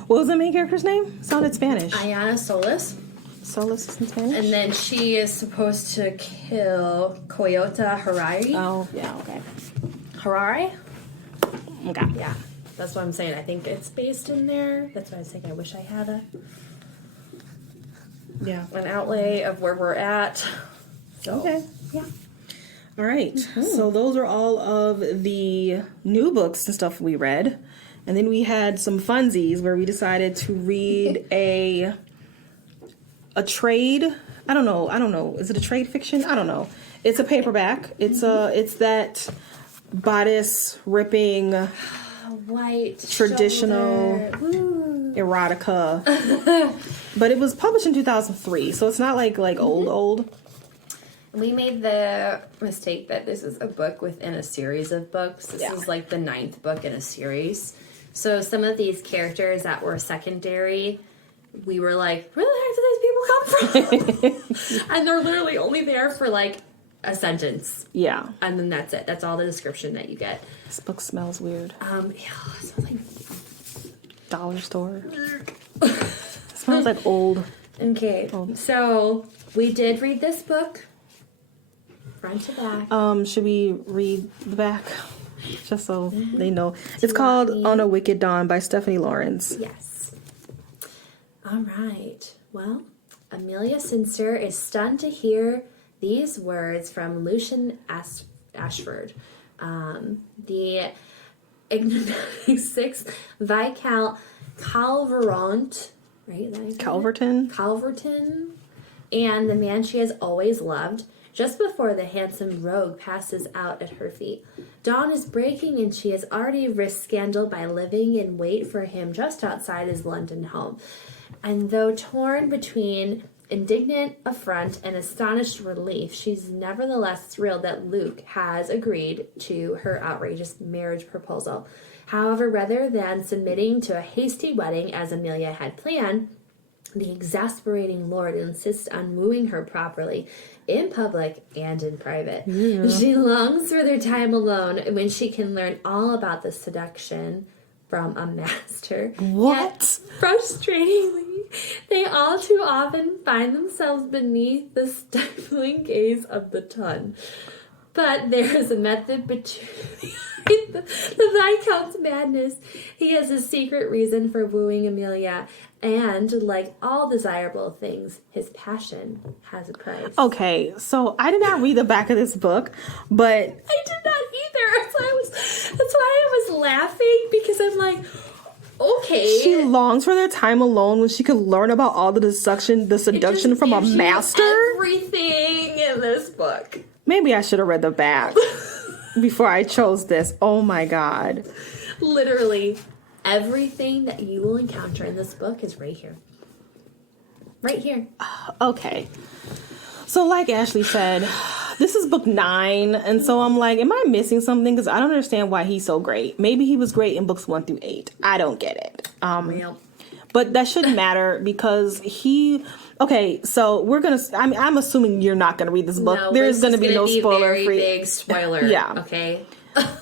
What was the main character's name? It sounded Spanish. Ayana Solis. Solis is in Spanish? And then she is supposed to kill Koyota Harari. Oh, yeah, okay. Harari? Okay. Yeah. That's what I'm saying. I think it's based in there. That's what I was thinking. I wish I had an outlay of where we're at. So, okay. Yeah. All right. So those are all of the new books and stuff we read. And then we had some funsies where we decided to read a trade. I don't know. Is it a trade fiction? I don't know. It's a paperback. It's that bodice ripping white traditional erotica. But it was published in 2003, so it's not like old. We made the mistake that this is a book within a series of books. This is like the 9th book in a series. So some of these characters that were secondary, we were like, where the heck do these people come from? And they're literally only there for like a sentence. Yeah. And then that's it. That's all the description that you get. This book smells weird. It smells like dollar store. It smells like old. Okay. So we did read this book. Front to back. Should we read the back? Just so they know. It's called On a Wicked Dawn by Stephanie Lawrence. Yes. All right. Well, Amelia Sincere is stunned to hear these words from Lucian Ashford, the ignominious 6th Viscount Calveront, right? Calverton. Calverton, and the man she has always loved. just before the handsome rogue passes out at her feet. Dawn is breaking, and she has already risked scandal by living in wait for him just outside his London home. And though torn between indignant affront and astonished relief, she's nevertheless thrilled that Luke has agreed to her outrageous marriage proposal. However, rather than submitting to a hasty wedding as Amelia had planned, the exasperating lord insists on wooing her properly, in public and in private. Yeah. She longs for their time alone when she can learn all about the seduction from a master. What? Yet, frustratingly, they all too often find themselves beneath the stifling gaze of the Tun. But there is a method behind the Viscount's madness. He has a secret reason for wooing Amelia, and like all desirable things, his passion has a price. Okay, so I did not read the back of this book, but I did not either. That's why I was laughing, because I'm like, okay. She longs for their time alone when she could learn about all the seduction from a master. Everything in this book. Maybe I should have read the back before I chose this. Oh my god. Literally, everything that you will encounter in this book is right here. Right here. Okay. So like Ashley said, this is book 9, and so I'm like, am I missing something? Because I don't understand why he's so great. Maybe he was great in books 1 through 8. I don't get it. But that shouldn't matter because he... Okay, so we're gonna... I'm assuming you're not gonna read this book. No, there's gonna be no spoiler free. Big spoiler. Yeah. Okay.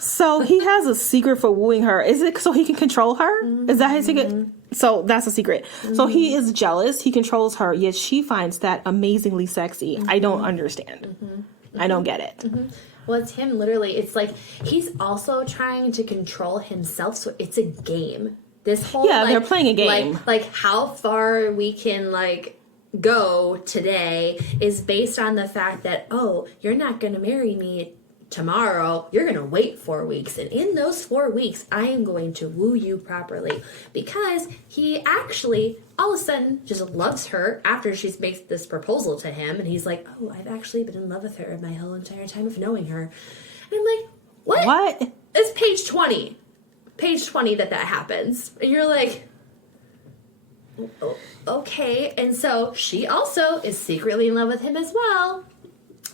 So he has a secret for wooing her. Is it so he can control her? Mm-hmm. Is that his secret? So that's a secret. Mm-hmm. So he is jealous. He controls her. Yet she finds that amazingly sexy. Mm-hmm. I don't understand. Mm-hmm. I don't get it. Mm-hmm. Well, it's him literally. It's like he's also trying to control himself. So it's a game. This whole they're playing a game. Like how far we can go today is based on the fact that, oh, you're not going to marry me tomorrow. You're going to wait 4 weeks. And in those 4 weeks, I am going to woo you properly. Because he actually, all of a sudden, just loves her after she makes this proposal to him. And he's like, oh, I've actually been in love with her my whole entire time of knowing her. And I'm like, what? What? It's page 20. Page 20 that happens. And you're like... Okay, and so she also is secretly in love with him as well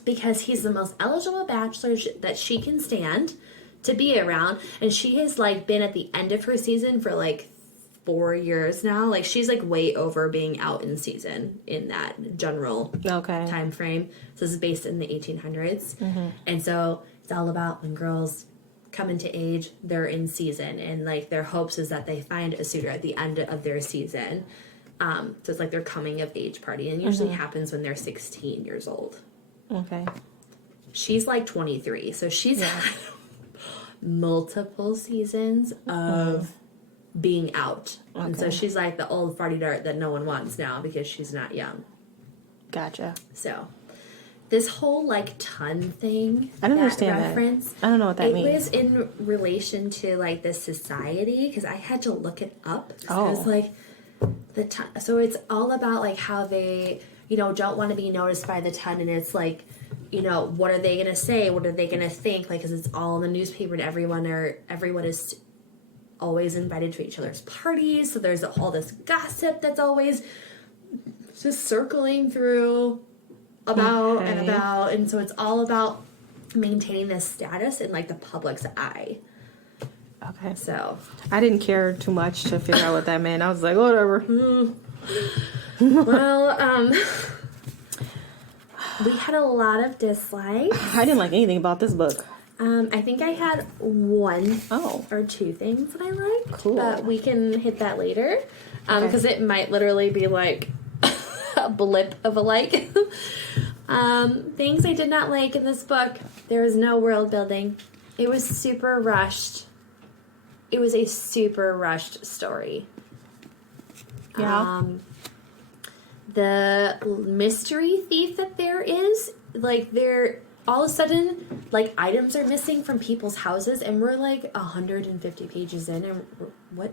because he's the most eligible bachelor that she can stand to be around, and she has been at the end of her season for 4 years now. She's way over being out in season in that general time frame. So this is based in the 1800s, and so it's all about when girls come into age, they're in season, and their hopes is that they find a suitor at the end of their season. So it's their coming of age party, and usually happens when they're 16 years old. Okay. She's 23, so she's had multiple seasons of being out. Okay. And so she's the old farty dart that no one wants now because she's not young. Gotcha. So this whole Tun thing, I don't understand reference, that. I don't know what that means. It was in relation to the society, because I had to look it up. Oh. I was so it's all about how they don't want to be noticed by the Tun, and it's what are they gonna say, what are they gonna think, because it's all in the newspaper and everyone is always invited to each other's parties, so there's all this gossip that's always just circling through about and about, and so it's all about maintaining this status in the public's eye. Okay. So I didn't care too much to figure out what that meant. I was like, whatever. Well, we had a lot of dislikes. I didn't like anything about this book. I think I had one or two things that I liked. Cool. But we can hit that later. Because it might literally be a blip of a like. Things I did not like in this book. There was no world building. It was super rushed. It was a super rushed story. Yeah. The mystery thief that there is, they're all of a sudden, items are missing from people's houses, and we're 150 pages in, and what?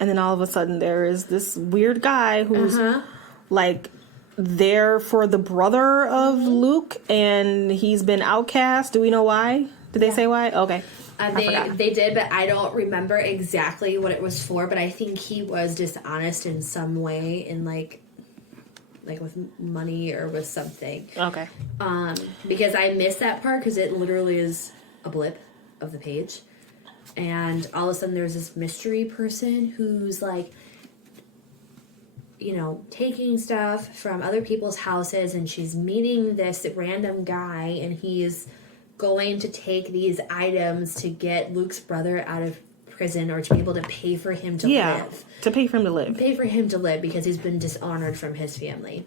And then all of a sudden there is this weird guy who's there for the brother of Luke, and he's been outcast. Do we know why? Did they say why? Okay. They did, but I don't remember exactly what it was for, but I think he was dishonest in some way in like with money or with something. Okay. Because I missed that part because it literally is a blip of the page. And all of a sudden there's this mystery person who's like, you know, taking stuff from other people's houses, and she's meeting this random guy, and he's going to take these items to get Luke's brother out of prison, or to be able to pay for him to live. To pay for him to live. Pay for him to live because he's been dishonored from his family.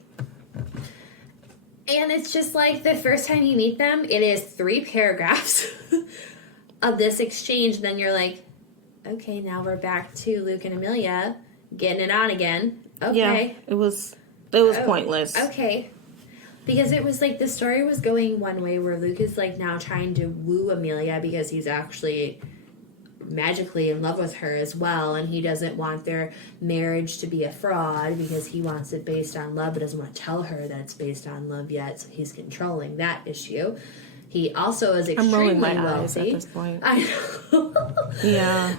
And it's just like the first time you meet them, it is 3 paragraphs of this exchange, and then you're like, okay, now we're back to Luke and Amelia getting it on again. Okay. Yeah, it was pointless. Okay. Because it was like the story was going one way where Luke is like now trying to woo Amelia because he's actually magically in love with her as well, and he doesn't want their marriage to be a fraud because he wants it based on love but doesn't want to tell her that it's based on love yet, so he's controlling that issue. He also is extremely wealthy. At this point. I know. Yeah.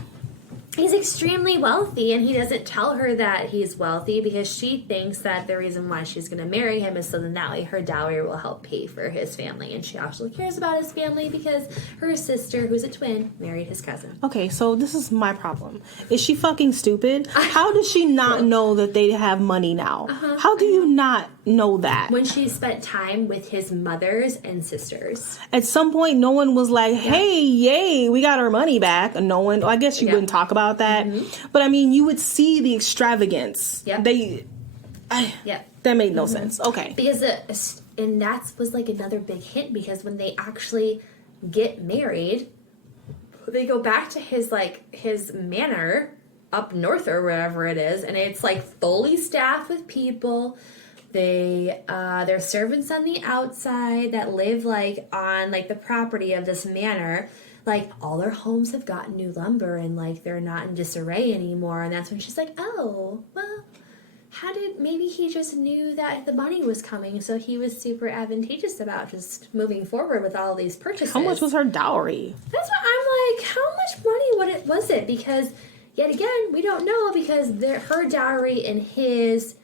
He's extremely wealthy, and he doesn't tell her that he's wealthy because she thinks that the reason why she's going to marry him is so then that way her dowry will help pay for his family. And she actually cares about his family because her sister, who's a twin, married his cousin. Okay, so this is my problem. Is she fucking stupid? How does she not know that they have money now? How do you not know that? When she spent time with his mothers and sisters. At some point, no one was like, hey, yay, we got our money back. And no one, I guess you wouldn't talk about that. But I mean, you would see the extravagance. Yep. That made no sense. Okay. Because and that was like another big hint, because when they actually get married, they go back to his manor up north or wherever it is, and it's like fully staffed with people. There's servants on the outside that live like on like the property of this manor. Like all their homes have gotten new lumber, and like they're not in disarray anymore. And that's when she's like, oh, well, maybe he just knew that the money was coming, so he was super advantageous about just moving forward with all these purchases. How much was her dowry? That's what I'm like, how much money was it? Because yet again, we don't know, because her dowry and his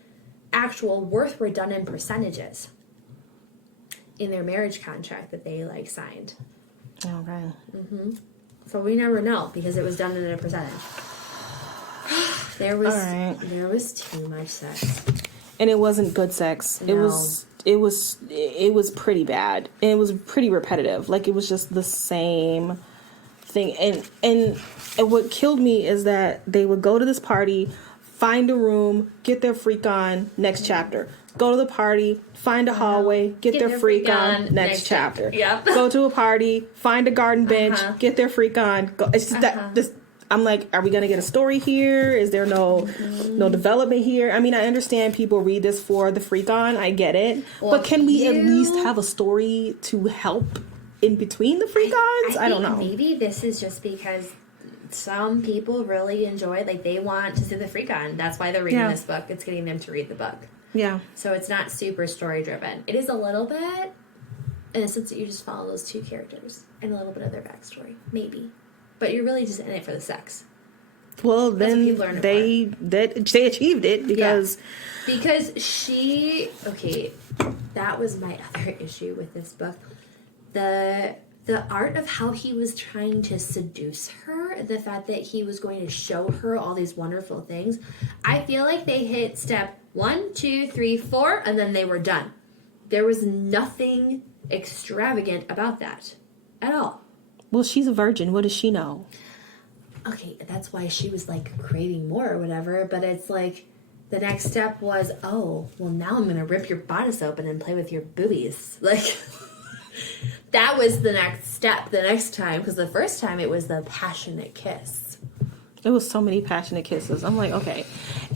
actual worth were done in percentages in their marriage contract that they like signed. Okay. So we never know because it was done in a percentage. There was too much sex, and it wasn't good sex. No. It was pretty bad, and it was pretty repetitive. Like it was just the same thing. And what killed me is that they would go to this party, find a room, get their freak on, next chapter. Go to the party, find a hallway, get their freak on, next chapter. Yep. Go to a party, find a garden bench, get their freak on. Go. It's just that. Just, I'm like, are we gonna get a story here? Is there no development here? I mean, I understand people read this for the freak on. I get it, but can we at least have a story to help in between the freak ons? I don't know. Maybe this is just because some people really enjoy, like they want to see the freak on. That's why they're reading this book. It's getting them to read the book. Yeah. So it's not super story driven. It is a little bit, in the sense that you just follow those 2 characters and a little bit of their backstory, maybe. But you're really just in it for the sex. Well, then they achieved it because that was my other issue with this book. The art of how he was trying to seduce her, the fact that he was going to show her all these wonderful things. I feel like they hit step 1, 2, 3, 4, and then they were done. There was nothing extravagant about that at all. Well, she's a virgin. What does she know? Okay, that's why she was like craving more or whatever, but it's like the next step was, oh, well, now I'm going to rip your bodice open and play with your boobies. Like, that was the next step the next time, because the first time it was the passionate kiss. It was so many passionate kisses. I'm like, okay,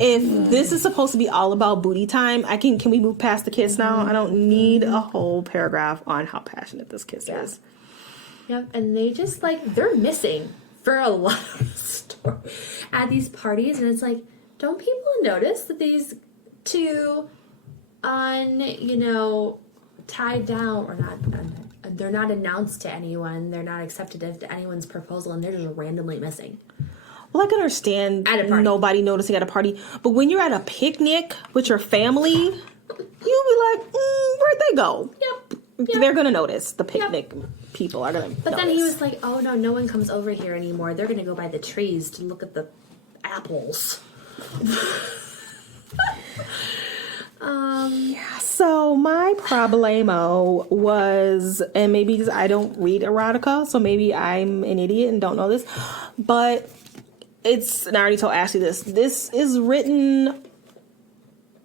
if this is supposed to be all about booty time, can we move past the kiss now? I don't need a whole paragraph on how passionate this kiss is. Yep, and they just they're missing for a lot of story at these parties, and it's like, don't people notice that these 2 tied down or not. They're not announced to anyone. They're not accepted to anyone's proposal, and they're just randomly missing. Well, I can understand nobody noticing at a party, but when you're at a picnic with your family, you'll be like, where'd they go? Yep. They're gonna notice. The picnic people are gonna. But then he was like, "Oh no one comes over here anymore. They're gonna go by the trees to look at the apples." So my problemo was, and maybe because I don't read erotica, so maybe I'm an idiot and don't know this, but and I already told Ashley this is written,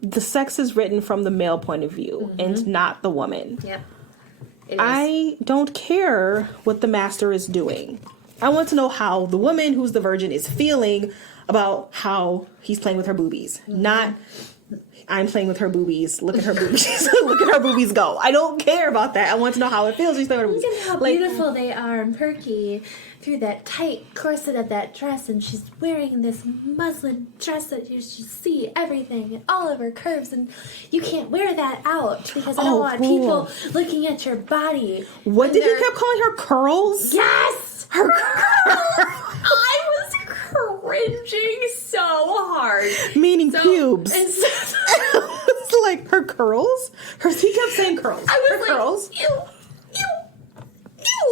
the sex is written from the male point of view and not the woman. Yep. I don't care what the master is doing. I want to know how the woman who's the virgin is feeling about how he's playing with her boobies, not I'm playing with her boobies. Look at her boobies. Look at her boobies go. I don't care about that. I want to know how it feels. She's playing with her boobies. Look at how beautiful they are and perky through that tight corset of that dress, and she's wearing this muslin dress that you should see everything and all of her curves, and you can't wear that out because I don't want people looking at your body. What did he keep calling her, curls? Yes! Her curls! I was cringing so hard. Meaning pubes. It's like her curls? He kept saying curls. I was her like, curls. Ew. I'm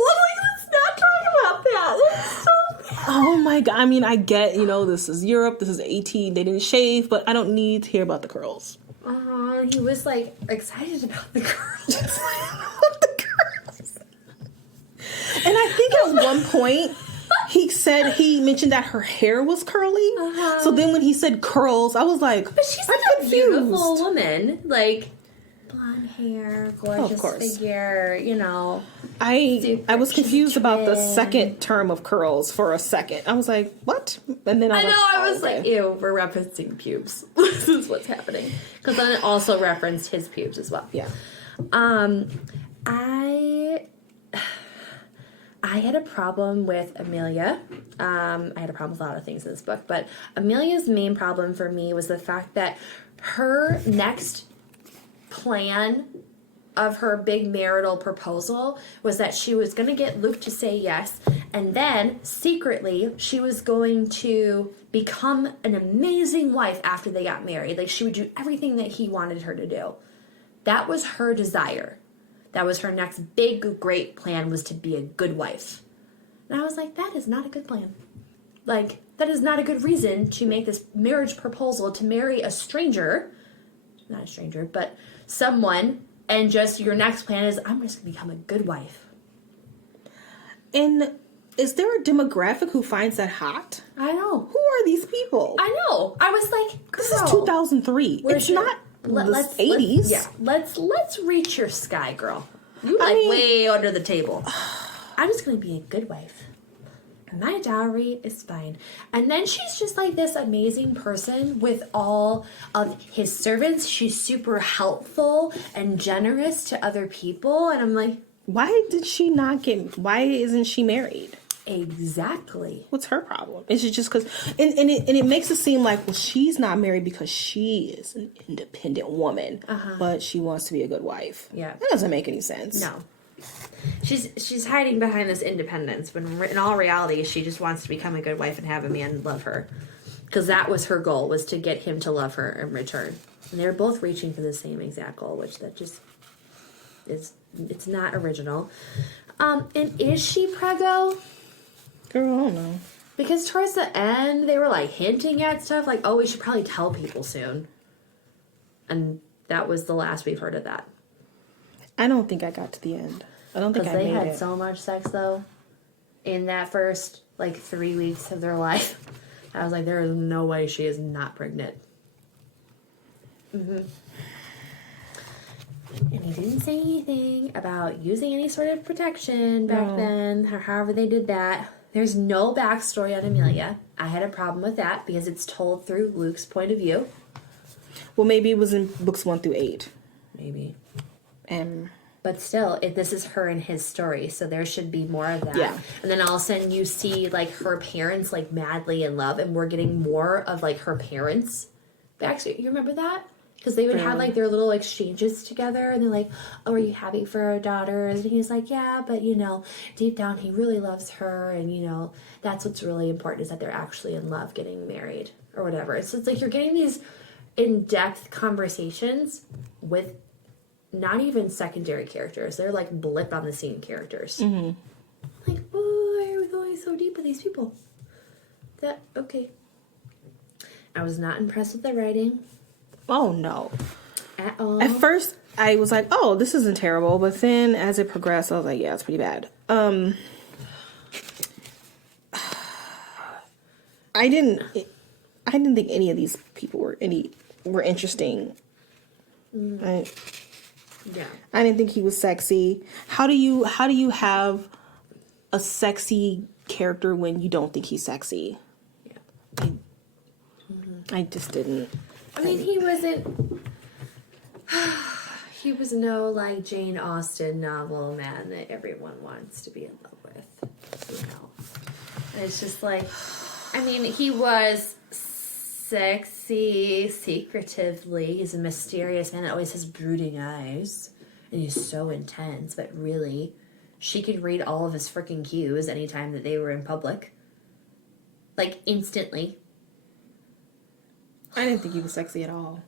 like, let's not talk about that. That's so bad. Oh my God. I mean, I get, this is Europe, this is 18, they didn't shave, but I don't need to hear about the curls. He was like excited about the curls. The curls. And I think at one point, he mentioned that her hair was curly. So then when he said curls, I was like, but she's like a beautiful woman. Like, blonde hair, gorgeous figure, I was confused about the second term of curls for a second. I was like, what? And then I was like, ew, we're referencing pubes. This is what's happening. Because then it also referenced his pubes as well. Yeah. I had a problem with Amelia. I had a problem with a lot of things in this book, but Amelia's main problem for me was the fact that her next plan of her big marital proposal was that she was going to get Luke to say yes, and then secretly she was going to become an amazing wife after they got married. Like, she would do everything that he wanted her to do. That was her desire. That was her next big, great plan, was to be a good wife. And I was like, that is not a good plan. Like, that is not a good reason to make this marriage proposal to marry a stranger. Not a stranger, but someone. And just your next plan is, I'm just going to become a good wife. And is there a demographic who finds that hot? I know. Who are these people? I know. I was like, girl, this is 2003. It's not the 80s. Let's reach your sky, girl. You way under the table. I'm just going to be a good wife. My dowry is fine. And then she's just like this amazing person with all of his servants. She's super helpful and generous to other people. And I'm like, why isn't she married? Exactly. What's her problem? Is it just because, and it makes it seem like, well, she's not married because she is an independent woman, but she wants to be a good wife. Yeah. That doesn't make any sense. No. She's hiding behind this independence, but in all reality, she just wants to become a good wife and have a man love her. Because that was her goal, was to get him to love her in return. And they're both reaching for the same exact goal, which that just it's not original. And is she preggo? Girl, I don't know. Because towards the end, they were like hinting at stuff like, oh, we should probably tell people soon. And that was the last we've heard of that. I don't think I got to the end. I don't think I made it. Because they had so much sex, though, in that first, 3 weeks of their life. I was like, there is no way she is not pregnant. Mm-hmm. And he didn't say anything about using any sort of protection back then, or however they did that. There's no backstory on Amelia. I had a problem with that because it's told through Luke's point of view. Well, maybe it was in books 1 through 8. Maybe. But still, this is her and his story, so there should be more of that. Yeah. And then all of a sudden you see, her parents, madly in love, and we're getting more of, her parents' backstory. You remember that? Because they would have, like, their little exchanges together, and they're like, oh, are you happy for our daughters? And he's like, yeah, but, you know, deep down he really loves her, and, you know, that's what's really important is that they're actually in love getting married, or whatever. So it's like you're getting these in-depth conversations with not even secondary characters. They're, like, blip on the scene characters. Mm-hmm. Like, why are we going so deep with these people? Okay. I was not impressed with the writing. Oh, no. At all. At first, I was like, oh, this isn't terrible. But then as it progressed, I was like, yeah, it's pretty bad. I didn't think any of these people were interesting. Yeah. I didn't think he was sexy. How do you have a sexy character when you don't think he's sexy? Yeah. I just didn't. I mean, he wasn't. He was no, like, Jane Austen novel man that everyone wants to be in love with. You know? And it's just like, I mean, he was sexy secretively. He's a mysterious man that always has brooding eyes. And he's so intense, but really, she could read all of his freaking cues anytime that they were in public. Like, instantly. I didn't think he was sexy at all.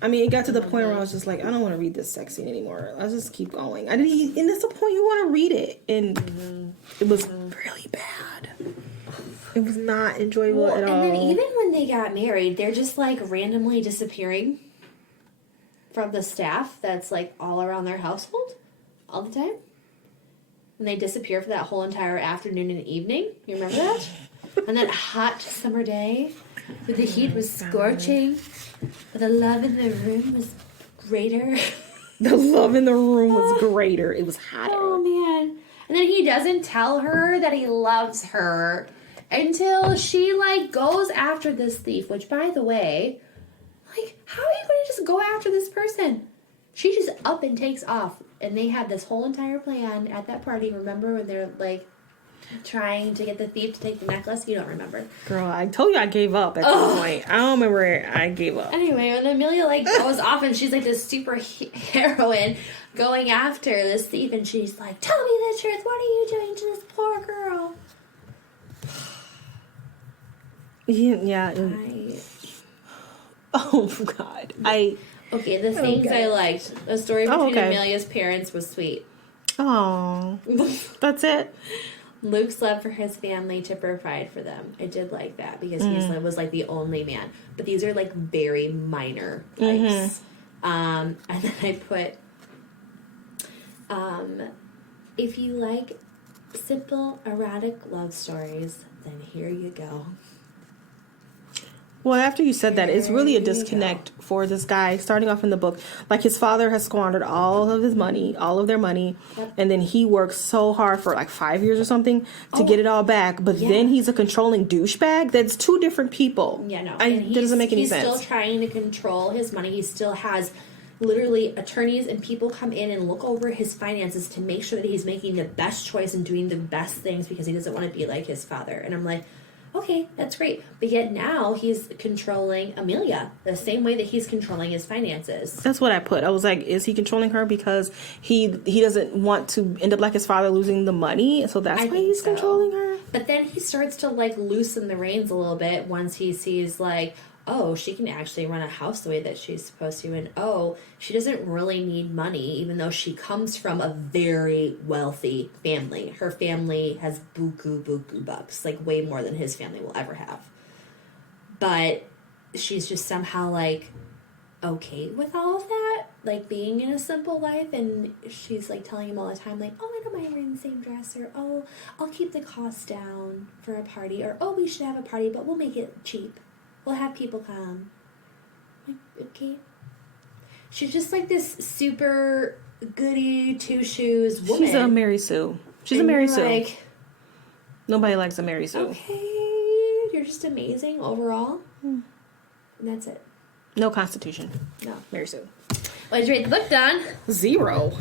I mean, it got to the point where I was just like, I don't want to read this sex scene anymore. Let's just keep going. And that's the point, you want to read it. And it was really bad. It was not enjoyable at all. And then even when they got married, they're just, like, randomly disappearing from the staff that's, like, all around their household all the time. And they disappear for that whole entire afternoon and evening. You remember that? On that hot summer day, where the heat was scorching, but the love in the room was greater. The love in the room was greater. It was hotter. Oh, man. And then he doesn't tell her that he loves her until she, like, goes after this thief, which, by the way, like, how are you going to just go after this person? She just up and takes off. And they had this whole entire plan at that party. Remember when they're, like, trying to get the thief to take the necklace? You don't remember. Girl, I told you I gave up at some point. I don't remember. I gave up. Anyway, when Amelia, like, goes off and she's, like, this super heroine going after this thief, and she's like, tell me the truth. What are you doing to this poor girl? Yeah. Oh, God. Okay, the things I liked. The story between Amelia's parents was sweet. Oh. That's it? Luke's love for his family to provide for them. I did like that because he was, like, the only man. But these are, like, very minor likes. And then I put, if you like simple, erotic love stories, then here you go. Well, after you said that, it's really a disconnect for this guy. Starting off in the book, like, his father has squandered all of their money, and then he works so hard for like 5 years or something to get it all back. But then he's a controlling douchebag. That's two different people. Yeah, no, that doesn't make any sense. He's still trying to control his money. He still has literally attorneys and people come in and look over his finances to make sure that he's making the best choice and doing the best things because he doesn't want to be like his father. And I'm like, okay, that's great. But yet now he's controlling Amelia the same way that he's controlling his finances. That's what I put. I was like, is he controlling her because he doesn't want to end up like his father losing the money? So that's why he's controlling her? But then he starts to, like, loosen the reins a little bit once he sees, like, oh, she can actually run a house the way that she's supposed to. And, oh, she doesn't really need money, even though she comes from a very wealthy family. Her family has buku bucks, like, way more than his family will ever have. But she's just somehow, like, okay with all of that, like, being in a simple life. And she's, like, telling him all the time, like, oh, I don't mind wearing the same dress, or, oh, I'll keep the cost down for a party, or, oh, we should have a party, but we'll make it cheap. We'll have people come. Like, okay. She's just like this super goody two-shoes woman. She's a Mary Sue. She's a Mary Sue. Like, nobody likes a Mary Sue. Okay. You're just amazing overall. And that's it. No Constitution. No. Mary Sue. Well, did you rate the book, Dawn? 0.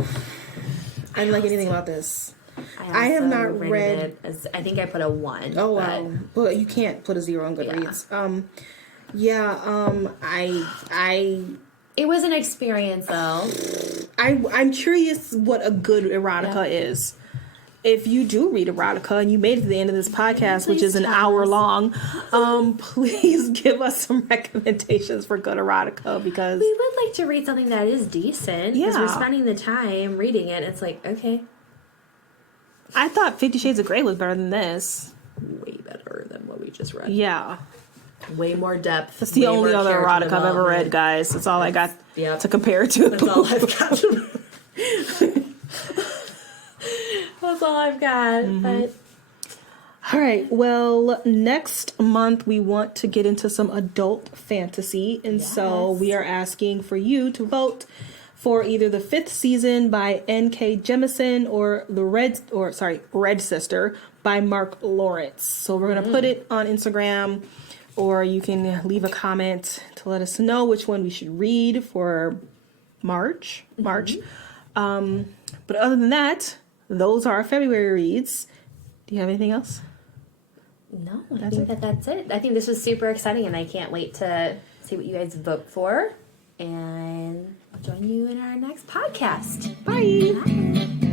I didn't like anything about this. I have not read it I think I put a 1. Oh, wow. But you can't put a 0 on Goodreads. Yeah, It was an experience, though. I'm curious what a good erotica is. If you do read erotica and you made it to the end of this podcast, which is an hour long, please give us some recommendations for good erotica, because we would like to read something that is decent. Because Yeah. we're spending the time reading it. It's like, okay, I thought 50 Shades of Grey was better than this. way better than what we just read. Yeah. Way more depth. That's the way only more other character erotica I've ever read, development. guys. That's all I got Yep. to compare it to. That's all I've got. That's all I've got. But All right. Well, next month we want to get into some adult fantasy, and so Yes. we are asking for you to vote for either the 5th season by N.K. Jemisin or Red Sister by Mark Lawrence. So we're gonna put it on Instagram, or you can leave a comment to let us know which one we should read for March. But other than that, those are our February reads. Do you have anything else? no, I think that's it. I think this was super exciting, and I can't wait to see what you guys vote for. And I'll join you in our next podcast. Bye. Bye.